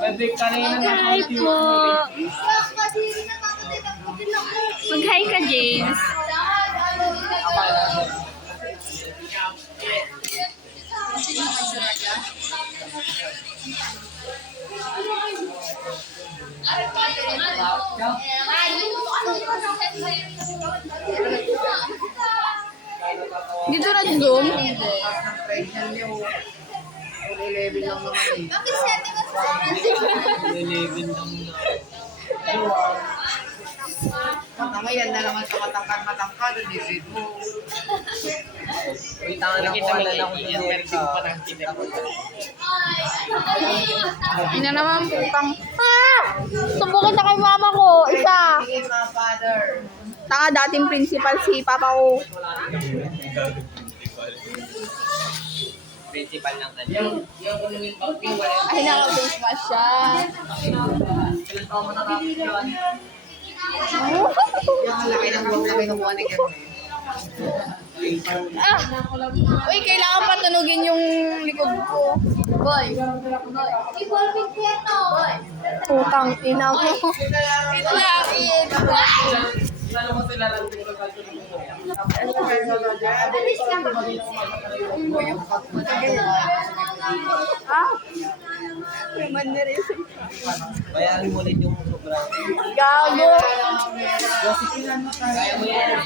Pwede kanina na Hi po. Mag-hi ka, James. Dito nag-zoom? 11 lang naman eh. Bakit setting ka sa 11 lang na. Ngayon na naman sa matangkad, isip mo. Wait, tangan lang ko, wala lang ko yung meron pa ng Ina naman putang. Subukan na kay mama ko. Isa. Sige, mga father. Taka dating principal si papa ko. Principal ng kanya. Ay, naka-face mask siya. Ilan pa mo nakapit yun? Yung laki ng buwag na kinukuha ni Kevin. Uy, kailangan patunugin yung likod ko. Boy. Evolving piano. Putang ina mo. Lalo mo sila lang din sa Alis ka ba? bayarin mo rin yung sobra. Gago. Kaya mo yan.